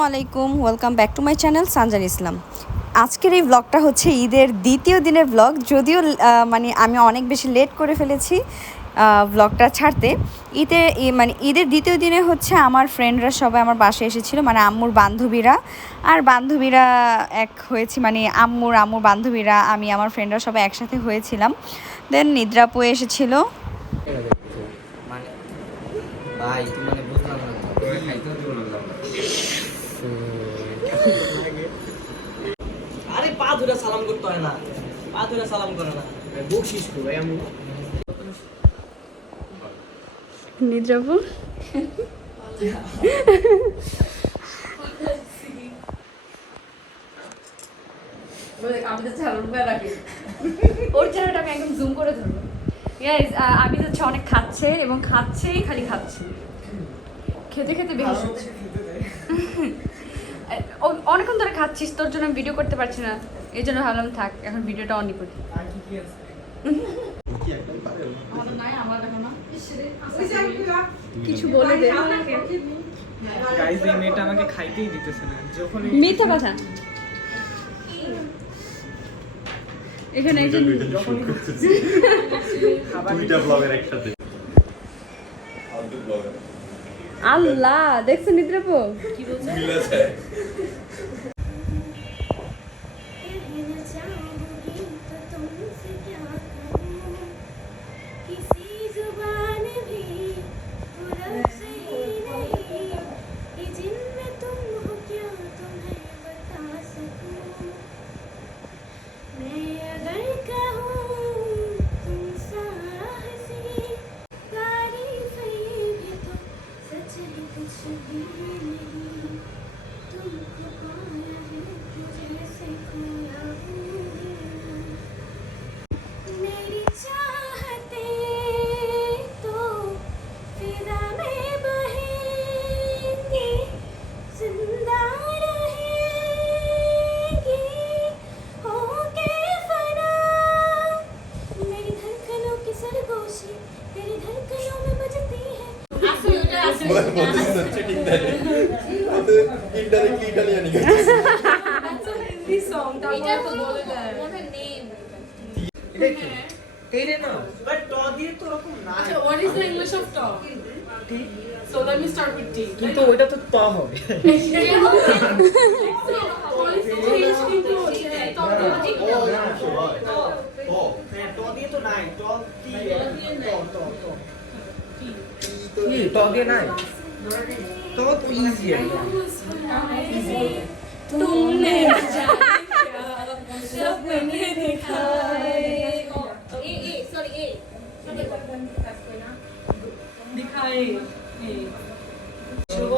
আসসালামু আলাইকুম, welcome back to my channel Sanjan Islam. আজকের এই ব্লগটা হচ্ছে ঈদের দ্বিতীয় দিনের ব্লগ। যদিও মানে আমি অনেক বেশি লেট করে ফেলেছি ব্লগটা ছাড়তে। ঈদের দ্বিতীয় দিনে হচ্ছে আমার ফ্রেন্ডরা সবাই আমার বাসায় এসেছিলো, মানে আম্মুর বান্ধবীরা এক হয়েছি, মানে আম্মুর বান্ধবীরা, আমি আমার ফ্রেন্ডরা সবাই একসাথে হয়েছিলাম। দেন নিদ্রাপু এসেছিলো। ভাই তুমি মানে বুঝলাম না, খাইতেও দিব না। আরে পা ধরে সালাম করতে হয় না, পা ধরে সালাম করে না, বকশিস তো ভাই। আমি নিদ্রাপু ওর চেহারাটা আমি একদম জুম করে ধরবো। আমি হচ্ছে অনেক খাচ্ছে এবং খাচ্ছেই খালি খাচ্ছে, খেতে খেতে বেশি অনেকক্ষণ ধরে খাচ্ছিস, তোর জন্য আমি ভিডিও করতে পারছি না, এই জন্য ভাবলাম থাক এখন ভিডিওটা অনই করি। কিছু বলে দে। গাইস এই মেয়েটা আমাকে খাইতেই দিতেছে না, যখন মিথ্যা কথা। এখানে একজন দুইটা ব্লগের একসাথে। আল্লাহ, দেখছো নিদ্রাপু কি বলছে? মিলেছে। Indirectly Italian. This song, that was the bullet there. What her name? তেরে না বাট ট দিয়ে তো রকম না। আচ্ছা, what is the English of top? T. So let me start with T. কিন্তু ওটা তো ত হবে। ট দিয়ে তো নাই, ট কি ট দিয়ে নাই, ট তো ইজি একদম। तुमने सपने दिखाए ए सॉरी ए दिखाए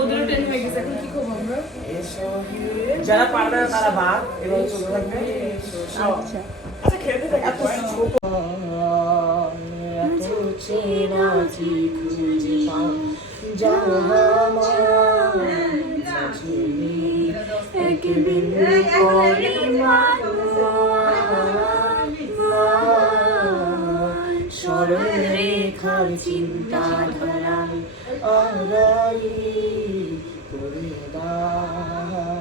ওদের টেন হয়ে গেছে, এখন কি করব আমরা? যারা পারবে না তারা ভাগ এবং চলতে থাকবে। আচ্ছা আচ্ছা, খেলতে থাকি। এত ছোট এত চেনা কি খুঁজে পাও জাহামা জানি এক বিন্দু পরিমাণ সরল রেখার চিন্তা ধারায় আড়াই করে দাও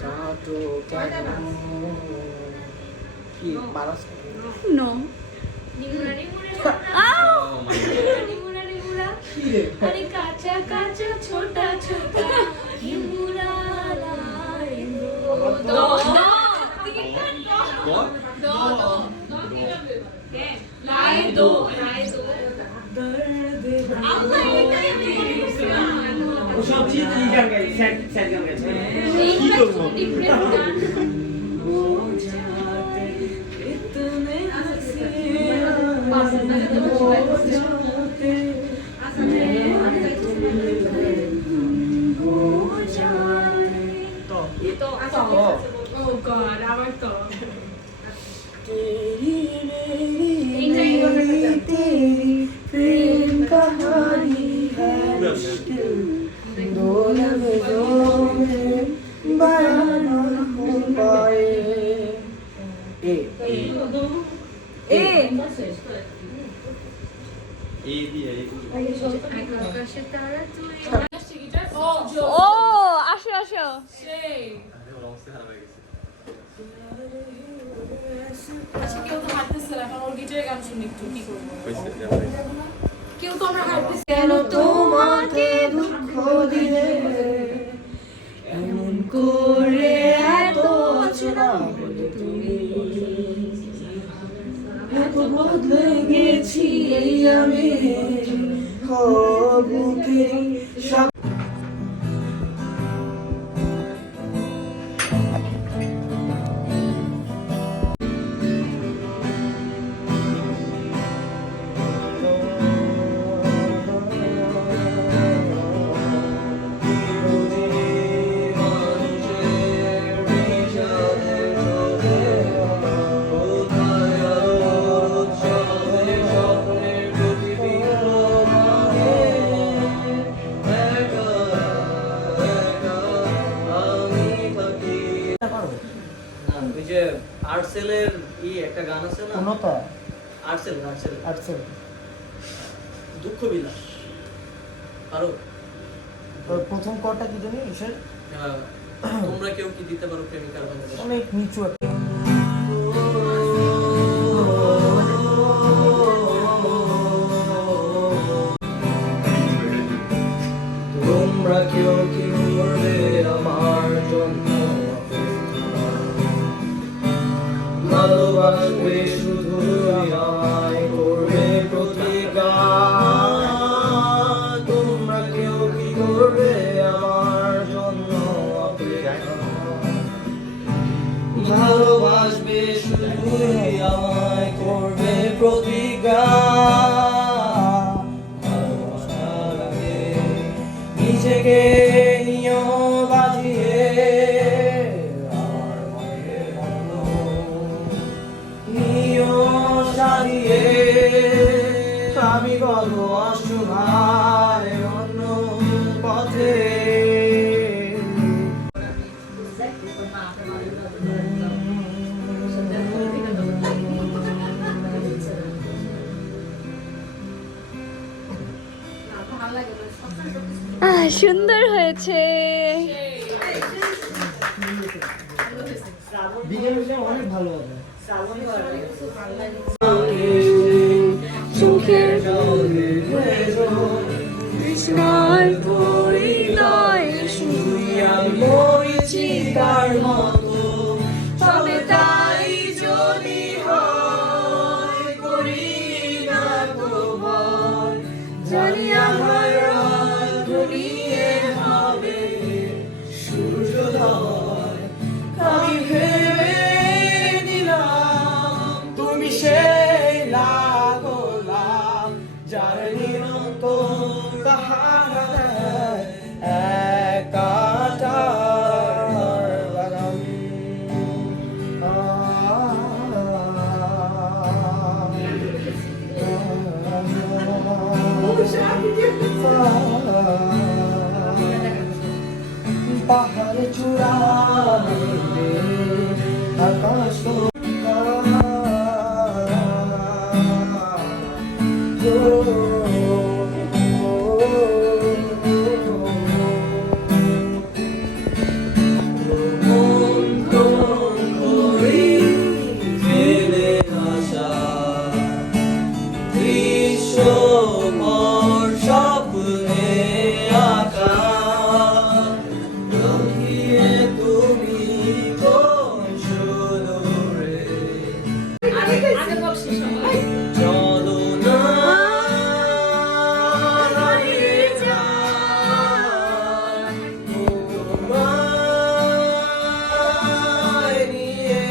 কাটো কেন কি মারাস নো अरे काचा काचा छोटा छोटा हिमुरा लाए दो সব চীজ কি গান গাই, স্যাড স্যাড গান গাইছে। কি করব? Oh God, আমার তো प्रेम कहानी है मुश्किल दो लफ्जों में बयां न हो पाए। ए ए এ এই দিয়ে আকাশে তারা তুই ও আসো আসো। আচ্ছা কেউ তো হাঁটতেছে না, এখন ওর গিটারে গান শুনি একটু, কি করবো? কেউ তো আমরা হাঁটতেছি কেন তোমাকে দুঃখ দিলে এমন করে এত অচেনা হলে তুমি এত বদলে গেছি আমি বুকে সব ওই যে আর্টসেলের একটা গান আছে না, কোনটা আর্টসেল আচ্ছা দুঃখ বিলাস পারো? তোর প্রথম কটা কি জানি এসে তোমরা কেউ কি দিতে পারো প্রেমিকার ভালোবাসা? অনেক নিচু একটা তোমরা কেউ কি করবে আমার জন্য ভালোবাসবে শুধু আমায় করবে প্রতিকার। তোমরা কেউ কি করবে আমার জন্য অপেক্ষা ভালোবাসবে শুধু আমায় করবে প্রতিকার। ভালোবাসার আগে নিজেকে নিয় বাজিয়ে আমার মনের মতো নিয় সারিয়ে আমি বড় অসহায় অন্য পথে। সুন্দর হয়েছে। বিজয় অনেক ভালো হবে চোখের কৃষ্ণার পরিণয় মরিচিকার মতো তবে তাই যদি হয় করি না তো ভয় জানি আমার রাত ঘনিয়ে হবে সূর্যোদয়। আমি ভেবে নিলাম তুমি সেই লাগলাম যার নিরন্তর তাহারা দেয় একাটার বাগান। পাহাড়ে চূড়া আকাশ আগে বকশিস হয়। চলো না হারিয়ে যাই তোমায় নিয়ে।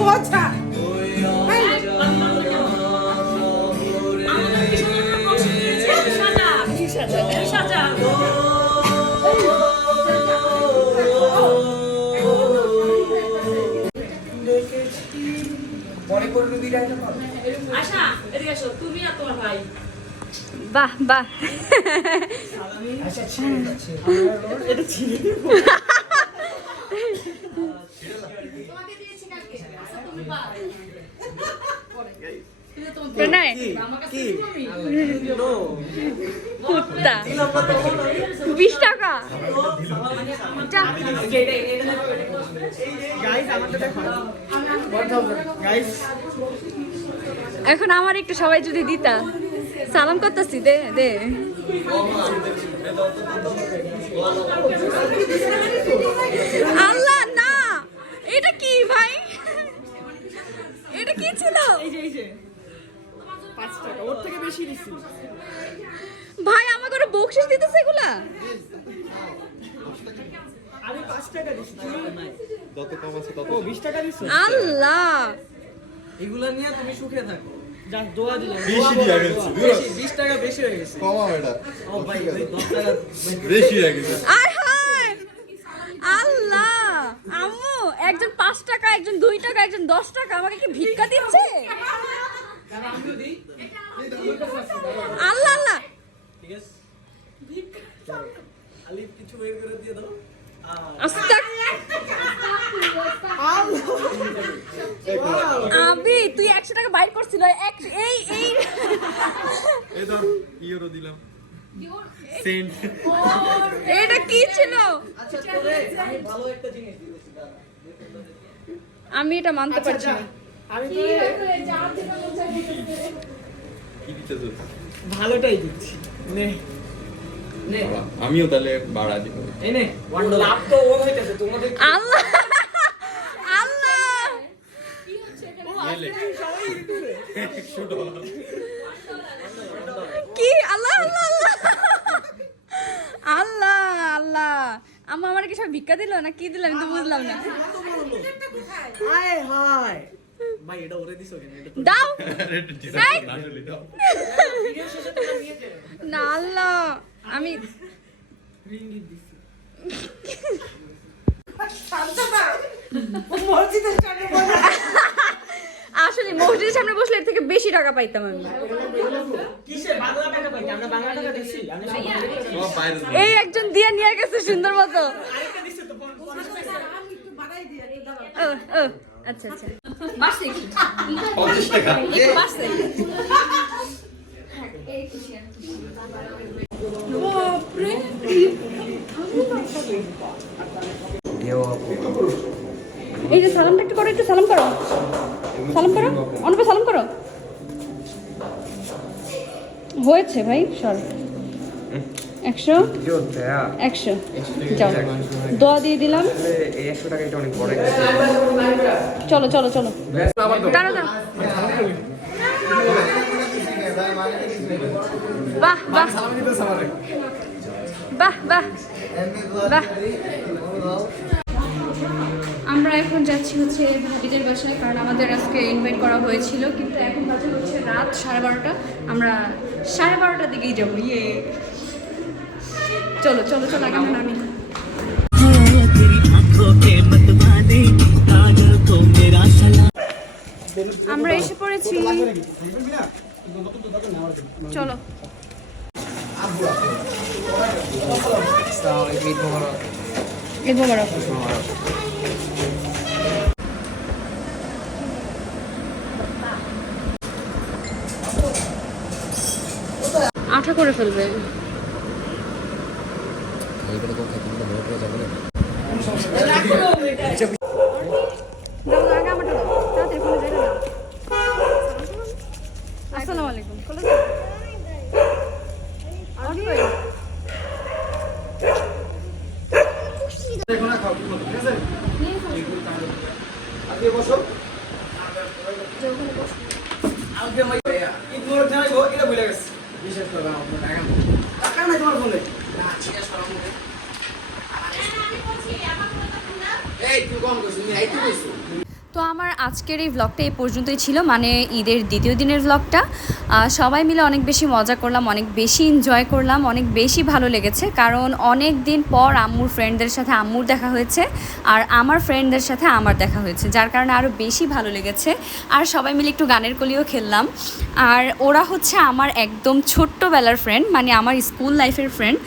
মজা পরে করবে বিদায়টা পাবো। আশা এদিকে আসো, তুমি আর তোমার ভাই। বাহ বাহ। আচ্ছা ছিঁড়ে যাচ্ছে এটা ছিঁড়ে তোমাকে দিয়েছি কালকে, আচ্ছা তুমি পাও। প্রণয় কি কুত্তা 20 টাকা গাইস আমাকে দেখো 1000 গাইস এখন আমার একটু সবাই যদি দিতা সালাম করতেছি দে দে আল্লাহ না এটা কি ভাই এটা কি ছিল এই যে 5 টাকা ওর থেকে বেশি দিছি ভাই আমাকে ওরা বকশিশ দিতেছে এগুলা আমি 5 টাকা দিছি যত কম আছে তত ও 20 টাকা দিছো আল্লাহ এগুলা নিয়ে তুমি সুখে থাকো। যা দোয়া দিলাম বেশি দিয়া গেছে বেশি 20 টাকা বেশি হয়ে গেছে। কমাও এটা ও ভাই ওই 10 টাকা বেশি হয়ে গেছে আয় হায় আল্লাহ আম্মু একজন 5 টাকা একজন 2 টাকা একজন 10 টাকা আমাকে কি ভিক্ষা দিচ্ছে আল্লাহ আল্লাহ ঠিক আছে আলিফ কিছু বের করে দিয়ে দাও। আবি তুই 100 টাকা বাইর করছিল এই এই ধর ইউরো দিলাম সেন্ট এটা কি ছিল আচ্ছা তোরে আমি ভালো একটা জিনিস দিয়েছি দাদা। আমি এটা মানতে পারছি না আমি তো কি দিতেছ ভালোটাই দিচ্ছি নে নে আমিও তাহলে বাড়া দিব এই নে $1 লাভ তো ও হইতাছে তোমাদের আল্লাহ আল্লাহ এলে $100 কি আল্লাহ আল্লাহ আল্লাহ আল্লাহ আল্লাহ আম্মা আমার কি সব ভিক্ষা দিল না কি দিল আমি তো বুঝলাম না হায় হায় ভাই এটা ওরে দিছো কেন? এটা তো দাও এই! আসলে দাও না আল্লাহ আমি রিঙ্গিত দিছি মসজিদের সামনে বসে আসলে মসজিদের সামনে বসলে এর থেকে বেশি টাকা পাইতাম আমি কিসে বাংলা টাকা পাই আমরা বাংলা টাকা দিছি আমি সব বাইরে এই একজন দিয়ে নিয়ে গেছে সুন্দর মতো আরেকটা দিছে তো 50 পয়সা ও ও আচ্ছা আচ্ছা বাসে কি 50 টাকা বাসে এই যে সালামটা একটু করো একটু সালাম করো অনুপে সালাম করো হয়েছে ভাই সর 100 100 যাও দোয়া দিয়ে দিলাম এই 100 টাকা এটা অনেক বড় চলো চলো চলো দাঁড়া দাঁড়া বাহ বাহ বাহ বাহ বাহ আমরা এখন যাচ্ছি হচ্ছে ভাবিদের বাসায় কারণ আমাদের আজকে ইনভাইট করা হয়েছিল কিন্তু এখন বাজে হচ্ছে রাত 12:30 আমরা 12:30টার দিকেই যাবো ইয়ে চলো চলো চলো আগে আমরা নামি আমরা এসে পড়েছি চলো ঈদ মোবারক আঠা করে ফেলবে আসসালামু আলাইকুম তো আমার আজকের এই ব্লগটা এই পর্যন্তই ছিল মানে ঈদের দ্বিতীয় দিনের ব্লগটা সবাই মিলে অনেক বেশি মজা করলাম অনেক বেশি এনজয় করলাম অনেক বেশি ভালো লেগেছে কারণ অনেক দিন পর আম্মুর ফ্রেন্ডদের সাথে আম্মুর দেখা হয়েছে আর আমার ফ্রেন্ডদের সাথে আমার দেখা হয়েছে যার কারণে আরও বেশি ভালো লেগেছে আর সবাই মিলে একটু গানের কলিও খেললাম আর ওরা হচ্ছে আমার একদম ছোট্টবেলার ফ্রেন্ড মানে আমার স্কুল লাইফের ফ্রেন্ড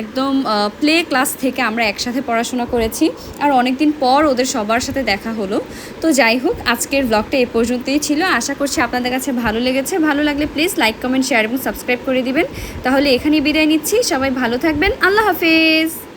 একদম প্লে ক্লাস থেকে আমরা একসাথে পড়াশোনা করেছি আর অনেক দিন পর ওদের সবার সাথে দেখা হলো তো যাই হোক, আজকের ব্লগটা এ পর্যন্তই ছিল। আশা করছি আপনাদের কাছে ভালো লেগেছে। ভালো লাগলে প্লিজ লাইক, কমেন্ট, শেয়ার এবং সাবস্ক্রাইব করে দিবেন। তাহলে এখানেই বিদায় নিচ্ছি। সবাই ভালো থাকবেন। আল্লাহ হাফেজ।